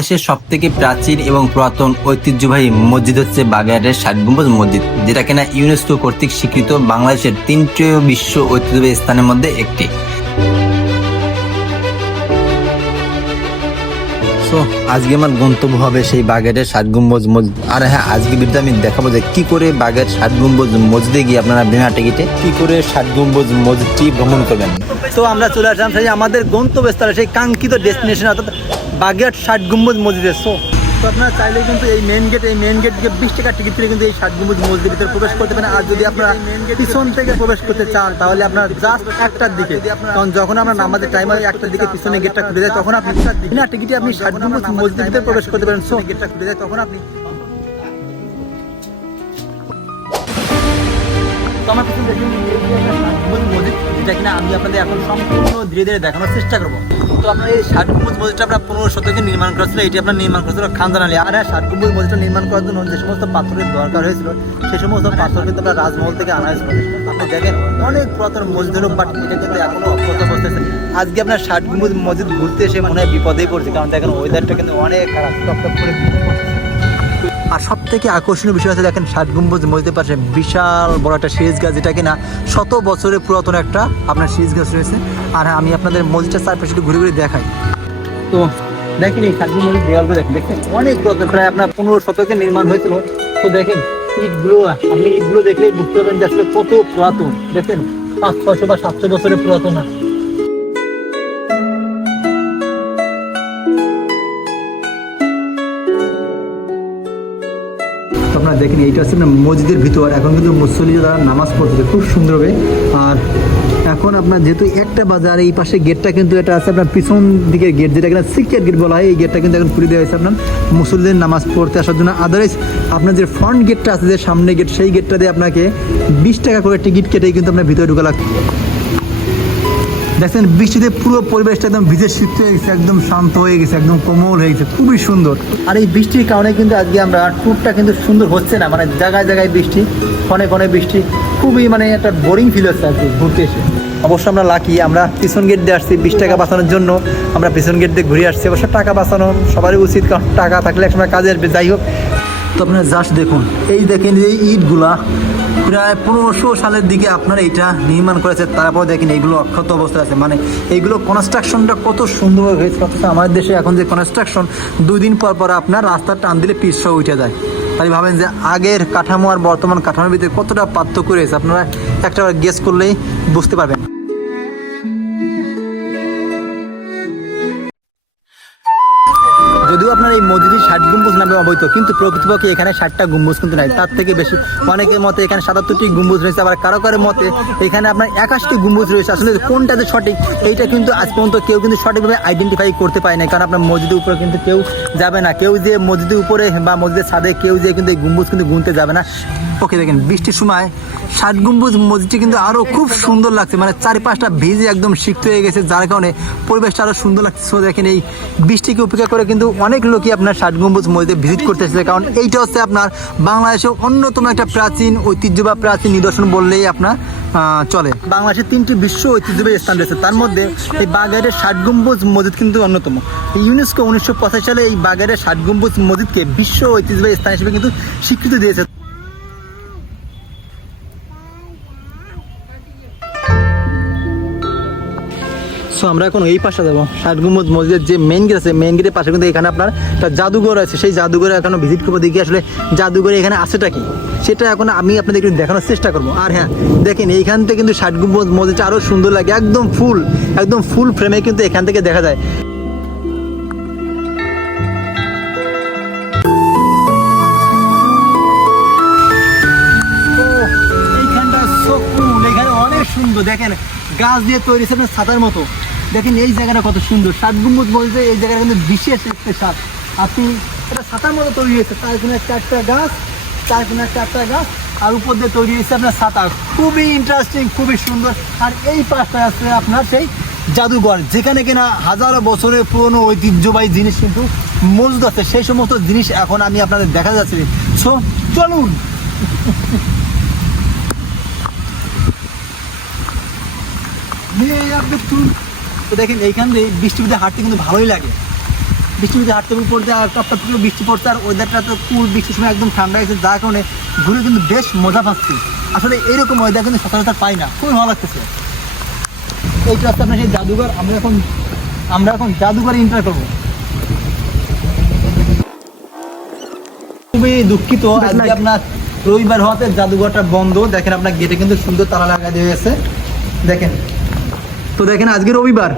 বাংলাদেশের সব থেকে প্রাচীন এবং পুরাতন ঐতিহ্যবাহী মসজিদ হচ্ছে বাগেরহাটের ষাট গম্বুজ মসজিদ যেটা কিনা ইউনেস্কো কর্তৃক স্বীকৃত বাংলাদেশের তিনটি বিশ্ব ঐতিহ্যবাহী স্থানের মধ্যে একটি। সো আজকে আমার গন্তব্য হবে সেই বাগেটের ষাট গম্বুজ মসজিদ। আর হ্যাঁ আজকে বিরুদ্ধে আমি দেখাবো যে কি করে বাগের ষাট গম্বুজ মসজিদে গিয়ে আপনারা বিনা টিকিটে কি করে ষাট গম্বুজ মসজিদটি ভ্রমণ করবেন। তো আমরা চলে আসলাম সেই আমাদের গন্তব্যস্থলে সেই কাঙ্ক্ষিত ডেস্টিনেশন অর্থাৎ বাগেট ষাট গম্বুজ মসজিদের সো তো আপনারা চাইলে কিন্তু এই মেন গেট এই মেন গেট থেকে বিশ টাকা টিকিট কিন্তু এই ষাট গম্বুজ মসজিদের ভিতরে প্রবেশ করতে পারেন। আর যদি আপনারা পিছন থেকে প্রবেশ করতে চান, তাহলে আপনার জাস্ট একটার দিকে, কারণ যখন আমরা নামাজের টাইম হয়, একটার দিকে পিছনে গেটটা খুলে যায় তখন আপনি বিনা টিকিটে আপনি ষাট গম্বুজ মসজিদের ভিতরে প্রবেশ করতে পারেন সো গেটটা খুলে যায় তখন আপনি আমার পিছনে দেখুন মসজিদ, যেটা কিনা আমি আপনাদের এখন সম্পূর্ণ ধীরে ধীরে দেখানোর চেষ্টা করব। তো আপনার এই ষাট গম্বুজ মসজিদটা আপনার পনেরো শতকে নির্মাণ করা ছিল এটি আপনার নির্মাণ করেছিল খানদান আলী আর হ্যাঁ ষাট গম্বুজ মসজিদটা নির্মাণ করার জন্য যে সমস্ত পাথরের দরকার হয়েছিল সে সমস্ত পাথর কিন্তু আপনার রাজমহল থেকে আনা হয়েছিল। আপনি দেখেন, অনেক পুরাতন মসজিদের বাট এটা কিন্তু এখনও অক্ষত বসতেছে। আজকে আপনার ষাট গম্বুজ মসজিদ ঘুরতে এসে মনে হয় বিপদেই পড়ছে, কারণ দেখেন ওয়েদারটা কিন্তু অনেক খারাপ, টপটপ করে। থেকে আকর্ষণীয় বিষয় আছে দেখেন ষাট গম্বুজ মসজিদের পাশে বিশাল বড় একটা সিরিজ গাছ যেটা কিনা শত বছরের পুরাতন একটা আপনার সিরিজ গাছ রয়েছে। আর হ্যাঁ, আমি আপনাদের মসজিদটা চারপাশে একটু ঘুরে ঘুরে দেখাই। তো দেখেন এই ষাট গম্বুজ দেওয়ালগুলো দেখেন দেখেন অনেক পুরাতন প্রায় আপনার পনেরো শতকে নির্মাণ হয়েছিল। তো দেখেন ইটগুলো আপনি ইটগুলো দেখলেই বুঝতে পারবেন যে আসলে কত পুরাতন। দেখেন পাঁচ ছশো বা সাতশো বছরের পুরাতন না আপনারা দেখেন, এইটা হচ্ছে না মসজিদের ভিতর। এখন কিন্তু মুসল্লি যারা নামাজ পড়তেছে, খুব সুন্দর হবে আর এখন আপনার যেহেতু একটা বাজার, এই পাশে গেটটা কিন্তু এটা আছে আপনার পিছন দিকের গেট যেটা কিনা সিকিউর গেট বলা হয়, এই গেটটা কিন্তু এখন খুলে দেওয়া হয়েছে আপনার মুসল্লিদের নামাজ পড়তে আসার জন্য। আদারওয়াইজ আপনার যে ফ্রন্ট গেটটা আছে, যে সামনে গেট সেই গেটটা দিয়ে আপনাকে বিশ টাকা করে টিকিট কেটেই কিন্তু আপনার ভিতরে ঢোকা লাগবে। দেখছেন বৃষ্টিতে পুরো পরিবেশটা একদম ভিজে শীত হয়ে গেছে একদম শান্ত হয়ে গেছে একদম কোমল হয়ে গেছে খুবই সুন্দর। আর এই বৃষ্টির কারণে কিন্তু আজকে আমরা ট্যুরটা কিন্তু সুন্দর হচ্ছে না মানে জায়গায় জায়গায় বৃষ্টি ক্ষণে ক্ষণে বৃষ্টি খুবই মানে একটা বোরিং ফিল হচ্ছে আর কি ঘুরতে এসে। অবশ্য আমরা লাকি আমরা পিছন গেট দিয়ে আসছি বিশ টাকা বাঁচানোর জন্য আমরা পিছন গেট দিয়ে ঘুরে আসছি অবশ্য টাকা বাঁচানো সবারই উচিত কারণ টাকা থাকলে একসময় কাজে আসবে যাই হোক। তো আপনারা জাস্ট দেখুন এই দেখেন এই ইটগুলা প্রায় পনেরোশো সালের দিকে আপনারা এটা নির্মাণ করেছে, তারপর দেখেন এইগুলো অক্ষত অবস্থায় আছে। মানে এইগুলো কনস্ট্রাকশনটা কত সুন্দরভাবে হয়েছে, অথচ আমাদের দেশে এখন যে কনস্ট্রাকশন দুই দিন পর পর আপনার রাস্তা টান দিলে পিসা উঠে যায়। তাই ভাবেন যে আগের কাঠামো আর বর্তমান কাঠামোর ভিতরে কতটা পার্থক্য রয়েছে, আপনারা একটা গেস করলেই বুঝতে পারবেন। অবৈধ। কিন্তু প্রকৃতপক্ষে এখানে ষাটটা গম্বুজ কিন্তু নাই। তার থেকে বেশি অনেকের মতে এখানে সাতাত্তরটি গম্বুজ রয়েছে। আবার কারও কারও মতে এখানে আপনার একাশটি গম্বুজ রয়েছে। আসলে কোনটা যে সঠিক, এইটা কিন্তু আজ পর্যন্ত কেউ কিন্তু সঠিকভাবে আইডেন্টিফাই করতে পারে না কারণ আপনার মসজিদের উপরে কিন্তু কেউ যাবে না। কেউ যে মসজিদের উপরে বা মসজিদের ছাদে কেউ যে কিন্তু এই গম্বুজ কিন্তু গুনতে যাবে না। ওকে দেখেন, বৃষ্টির সময় ষাট গম্বুজ মসজিদটি কিন্তু আরও খুব সুন্দর লাগছে। মানে চারিপাশটা ভিজে একদম সিক্ত হয়ে গেছে, যার কারণে পরিবেশটা আরও সুন্দর লাগছে। So দেখেন এই বৃষ্টিকে উপেক্ষা করে কিন্তু অনেক লোকই আপনার ষাট গম্বুজ মসজিদে ভিজিট করতে এসেছে কারণ এইটা হচ্ছে আপনার বাংলাদেশের অন্যতম একটা প্রাচীন ঐতিহ্য বা প্রাচীন নিদর্শন বললেই আপনার চলে। বাংলাদেশের তিনটি বিশ্ব ঐতিহ্যবাহী স্থান রয়েছে। তার মধ্যে এই বাগেরের ষাট গম্বুজ মসজিদ কিন্তু অন্যতম। ইউনেস্কো উনিশশো পঁচাশি সালে এই বাগেরের ষাট গম্বুজ মসজিদকে বিশ্ব ঐতিহ্যবাহী স্থান হিসেবে কিন্তু স্বীকৃতি দিয়েছে। সো আমরা এখন এই পাশে যাব। ষাট গুম্বদ মসজিদের যে মেন গেট আছে মেন গেটের পাশে কিন্তু এখানে আপনার একটা জাদুঘর আছে। সেই জাদুঘরে এখনও ভিজিট করব দেখি আসলে জাদুঘরে এখানে আছেটা কি। সেটা এখন আমি আপনাদের একটু দেখানোর চেষ্টা করব। আর হ্যাঁ দেখেন এইখান থেকে কিন্তু ষাট গুম্বদ মসজিদটা আরও সুন্দর লাগে, একদম ফুল একদম ফুল ফ্রেমে কিন্তু এখান থেকে দেখা যায়। দেখেন, গাছ দিয়ে তৈরি ছাতার মতো। দেখেন এই জায়গাটা কত সুন্দর। সাত গুম্বুজ বলতে এই জায়গাটা কিন্তু বিশেষ সাত। আপনি এটা ছাতার মতো তৈরি হয়েছে। তার কোনো চারটা গাছ, তার কোনো চারটা গাছ, আর উপর দিয়ে তৈরি হয়েছে আপনার ছাতা খুবই ইন্টারেস্টিং খুবই সুন্দর। আর এই পাশটা আছে আপনার সেই জাদুঘর, যেখানে কিনা হাজারো বছরের পুরনো ঐতিহ্যবাহী জিনিস কিন্তু মজুদ আছে। সেই সমস্ত জিনিস এখন আমি আপনাদের দেখা যাচ্ছে। সো চলুন। নিয়ে তুই তো দেখেন এইখান দিয়ে বৃষ্টিতে হাঁটতে কিন্তু ভালোই লাগে। বৃষ্টিতে হাঁটতে পড়তে আর টপ টপ করে বৃষ্টি পড়ছে আর ওয়েদারটা তো কুল বৃষ্টির সময় একদম ঠান্ডা হয়েছে যার কারণে ঘুরে কিন্তু বেশ মজা পাচ্ছি। আসলে এইরকম ওয়েদার কিন্তু সচরাচর পাই না খুবই ভালো লাগতেছে। এইটা হচ্ছে আপনার সেই জাদুঘর আমরা এখন আমরা এখন জাদুঘরে এন্টার করব। খুবই দুঃখিত আজকে আপনার রবিবার হওয়াতে জাদুঘরটা বন্ধ। দেখেন আপনার গেটে কিন্তু সুন্দর তালা লাগা দিয়ে গেছে দেখেন তো দেখেন, আজকে রবিবার।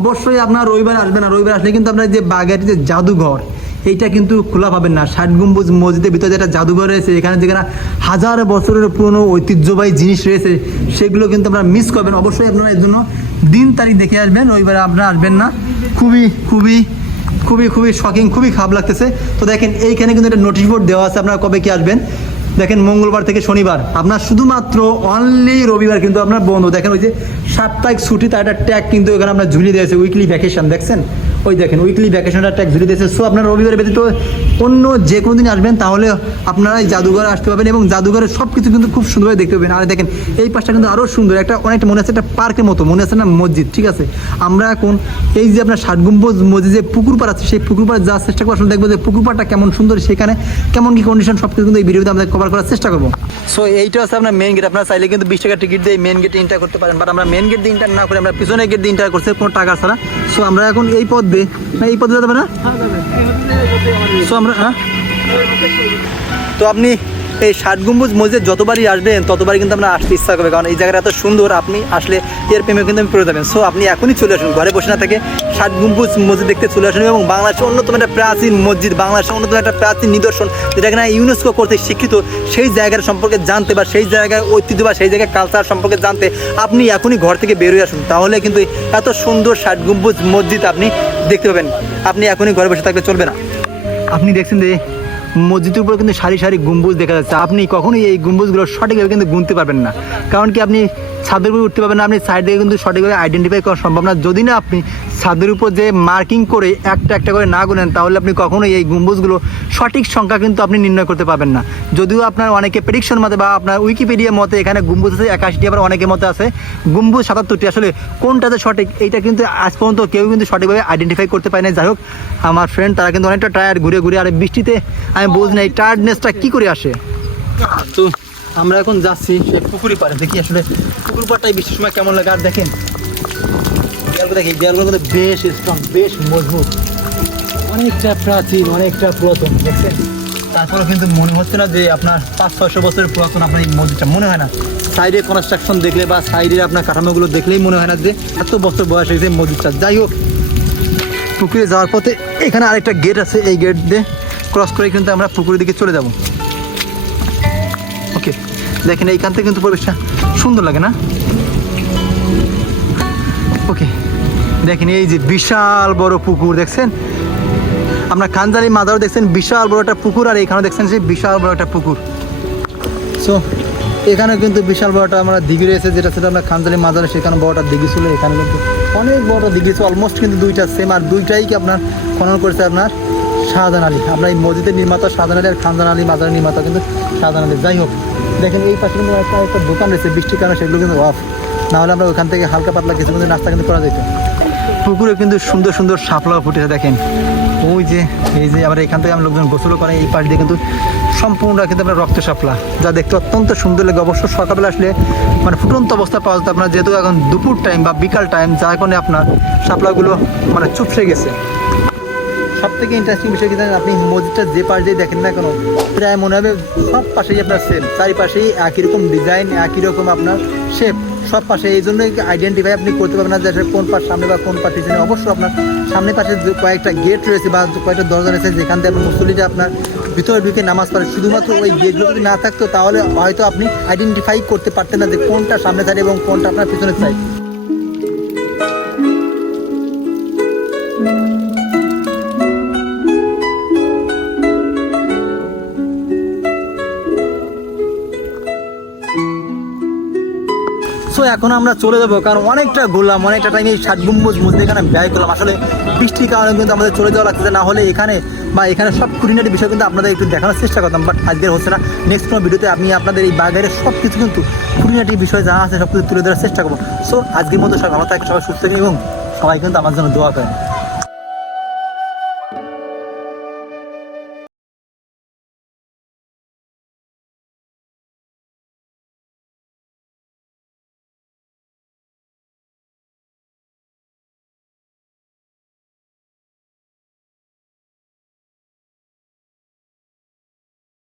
অবশ্যই আপনার রবিবার আসবে না। রবিবার আসলে কিন্তু আপনার যে বাগের যে জাদুঘর, এইটা কিন্তু খোলা পাবেন না। ষাট গম্বুজ মসজিদের ভিতরে যেটা জাদুঘর রয়েছে, এখানে যেখানে হাজার বছরের পুরনো ঐতিহ্যবাহী জিনিস রয়েছে, সেগুলো কিন্তু আপনারা মিস করবেন। অবশ্যই আপনারা এর জন্য দিন তারিখ দেখে আসবেন। রবিবারে আপনারা আসবেন না। খুবই খুবই খুবই খুবই শকিং খুবই খারাপ লাগতেছে। তো দেখেন, এইখানে কিন্তু একটা নোটিশ বোর্ড দেওয়া আছে। আপনারা কবে কি আসবেন? দেখেন মঙ্গলবার থেকে শনিবার। আপনার শুধুমাত্র অনলি রবিবার কিন্তু আপনার বন্ধ। দেখেন ওই যে সাপ্তাহিক ছুটি, তার একটা ট্যাগ কিন্তু এখানে আপনার ঝুলিয়ে দিয়েছে উইকলি ভ্যাকেশন দেখছেন? ওই দেখেন উইকলি ভ্যাকেশনটা ট্যাগ ঝুলিয়ে দিয়েছে। সো আপনার রবিবার ব্যতীত অন্য যে কোনো দিন আসবেন, তাহলে আপনারা জাদুঘরে আসতে পারবেন এবং জাদুঘরের সব কিছু কিন্তু খুব সুন্দরভাবে দেখতে পাবেন। আর দেখেন, এই পাশটা কিন্তু আরও সুন্দর। একটা অনেকটা মনে আছে, একটা পার্কের মতো। মনে আছে না? মসজিদ, ঠিক আছে? আমরা এখন এই যে আপনার ষাট গম্বুজ মসজিদ, যে পুকুর পাড় আছে, সেই পুকুর পাড়ে যাওয়ার চেষ্টা করব। আসলে দেখব যে পুকুর পাড়টা কেমন সুন্দর, সেখানে কেমন কি কন্ডিশন সব কিছু কিন্তু এই ভিডিওতে আমরা কভার করার চেষ্টা করব। সো এইটা হচ্ছে আপনার মেন গেট আপনার চাইলে কিন্তু বিশ টাকা টিকিট দিয়ে মেন গেটে ইন্টার করতে পারেন। বাট আমরা মেন গেট দিয়ে ইন্টার না করে আমরা পিছনে গেট দিয়ে ইন্টার করছি কোনো টাকা ছাড়া। সো আমরা এখন এই পথ দিয়ে না এই পথ যেতে পারে না? সো আমরা হ্যাঁ। তো আপনি এই ষাট গম্বুজ মসজিদ যতবারই আসবেন, ততবারই কিন্তু আপনার আসতে ইচ্ছা করবে। কারণ এই জায়গাটা এত সুন্দর, আপনি আসলে এর প্রেমে কিন্তু আমি পড়ে যাবেন সো আপনি এখনই চলে আসুন, ঘরে বসে না থেকে ষাট গম্বুজ মসজিদ দেখতে চলে আসুন এবং বাংলাদেশের অন্যতম একটা প্রাচীন মসজিদ, বাংলাদেশের অন্যতম একটা প্রাচীন নিদর্শন, যেটা কিনা ইউনেস্কো করতে শিক্ষিত সেই জায়গার সম্পর্কে জানতে বা সেই জায়গার ঐতিহ্য বা সেই জায়গার কালচার সম্পর্কে জানতে আপনি এখনই ঘর থেকে বেরোয় আসুন। তাহলে কিন্তু এত সুন্দর ষাট গম্বুজ মসজিদ আপনি দেখতে পাবেন। আপনি এখনই ঘরে বসে থাকলে চলবে না। আপনি দেখছেন যে মসজিদের উপর কিন্তু সারি সারি গম্বুজ দেখা যাচ্ছে। আপনি কখনোই এই গম্বুজগুলো সঠিকভাবে কিন্তু গুনতে পারবেন না। কারণ কি আপনি ছাদের উপরে উঠতে পারবেন না, আপনি সাইড থেকে কিন্তু সঠিকভাবে আইডেন্টিফাই করা সম্ভব না। যদি না আপনি ছাদের উপর যে মার্কিং করে একটা একটা করে না গুনেন, তাহলে আপনি কখনোই এই গম্বুজগুলো সঠিক সংখ্যা কিন্তু আপনি নির্ণয় করতে পারবেন না। যদিও আপনার অনেকে প্রেডিকশন মতে বা আপনার উইকিপিডিয়ার মতে এখানে গম্বুজ আছে, একাশিটি আবার অনেকের মতে আছে। গম্বুজ সাতাত্তরটি, আসলে কোনটাতে সঠিক, এইটা কিন্তু আজ পর্যন্ত কেউ কিন্তু সঠিকভাবে আইডেন্টিফাই করতে পারে না যাই হোক, আমার ফ্রেন্ড তারা কিন্তু অনেকটা টায়ার ঘুরে ঘুরে, আর বৃষ্টিতে, আমি বুঝ না এই টায়ার্ডনেসটা কী করে আসে? তো আমরা এখন যাচ্ছি সেই পুকুরি পাড়ে। দেখি আসলে পুকুর পাড়টাই বৃষ্টির সময় কেমন লাগে, আর দেখেন, দেয়ালগুলো দেখি দেয়ালগুলো বেশ স্ট্রং বেশ মজবুত। অনেকটা প্রাচীন, অনেকটা পুরাতন, দেখছেন? তারপরে কিন্তু মনে হচ্ছে না যে আপনার পাঁচ ছয়শো বছরের পুরাতন আপনার এই মসজিদটা, মনে হয় না। সাইডে কনস্ট্রাকশন দেখলে বা সাইডে আপনার কাঠামোগুলো দেখলেই মনে হয় না যে এত বছর বয়স হয়েছে মসজিদটা। যাই হোক, পুকুরে যাওয়ার পথে এখানে আরেকটা গেট আছে, এই গেট দিয়ে ক্রস করে কিন্তু আমরা পুকুরের দিকে চলে যাব। দেখেন, এইখান থেকে কিন্তু পরিবেশটা সুন্দর লাগে না? ওকে, দেখেন, এই যে বিশাল বড় পুকুর, দেখছেন? আমরা খানজালি মাদারও দেখছেন, বিশাল বড় একটা পুকুর, আর এখানে দেখছেন যে বিশাল বড় একটা পুকুর। সো এখানে কিন্তু বিশাল বড়টা আমরা দিঘি রয়েছে, যেটা সেটা আমরা খানজালি মাজারে সেখানে বড়টা দিঘি ছিল, এখানে কিন্তু অনেক বড় দিঘি ছিল অলমোস্ট কিন্তু দুইটা সেম আর দুইটাই কি আপনার খনন করেছে আপনার শাহজাহান আলী। আপনার এই মসজিদের নির্মাতা শাহজাহান আলী আর খানজান আলী মাজারের নির্মাতা কিন্তু শাহজাহান আলী। যাই হোক, দেখেন এই পাশে কিন্তু একটা একটা দোকান রয়েছে বৃষ্টির কারণে সেগুলো কিন্তু অফ নাহলে আমরা ওখান থেকে হালকা পাতলা কিছু কিন্তু নাস্তা কিন্তু করা যেত। পুকুরে কিন্তু সুন্দর সুন্দর শাপলাও ফুটেছে, দেখেন। ওই যে, এই যে আবার এখান থেকে আমরা লোকজন গোসলও করে এই পাশ দিয়ে কিন্তু সম্পূর্ণ কিন্তু আপনার রক্ত শাপলা, যা দেখতে অত্যন্ত সুন্দর লাগে। অবশ্য সকালবেলা আসলে মানে ফুটন্ত অবস্থা পাওয়া যেত আপনার, যেহেতু এখন দুপুর টাইম বা বিকাল টাইম যার কারণে আপনার শাপলাগুলো মানে চুপসে গেছে। সব থেকে ইন্টারেস্টিং বিষয় কি জানেন? আপনি মসজিদটা যে পাশ দিয়ে দেখেন না কেন, প্রায় মনে হবে সব পাশেই আপনার সেম চারিপাশেই একই রকম ডিজাইন একই রকম আপনার শেপ সব পাশে এই জন্যই আইডেন্টিফাই আপনি করতে পারবেন না যে কোন পাশ সামনে বা কোন পাশ পিছনে। অবশ্যই আপনার সামনে পাশে কয়েকটা গেট রয়েছে বা কয়েকটা দরজা রয়েছে, যেখান থেকে আপনার মুসলিটা আপনার ভিতরে ঢুকে নামাজ পড়ে। শুধুমাত্র ওই গেটগুলো যদি না থাকতো, তাহলে হয়তো আপনি আইডেন্টিফাই করতে পারতেন না যে কোনটা সামনে সাইড এবং কোনটা আপনার পিছনে সাইড এখন আমরা চলে যাব, কারণ অনেকটা ঘুরলাম, অনেকটা টাইম এই ষাট গম্বুজ মধ্যে এখানে ব্যয় করলাম। আসলে বৃষ্টির কারণে কিন্তু আমাদের চলে যাওয়া লাগছে না হলে এখানে বা এখানে সব খুঁটিনাটি বিষয় কিন্তু আপনাদের একটু দেখানোর চেষ্টা করতাম বাট আজকের হচ্ছে না। নেক্সট কোনো ভিডিওতে আমি আপনাদের এই বাগারের সব কিছু কিন্তু খুঁটিনাটি বিষয় যা আছে সব কিছু তুলে ধরার চেষ্টা করব। সো আজকের মতো সব আমার সবাই সুস্থ এবং সবাই কিন্তু আমার জন্য দোয়া করেন।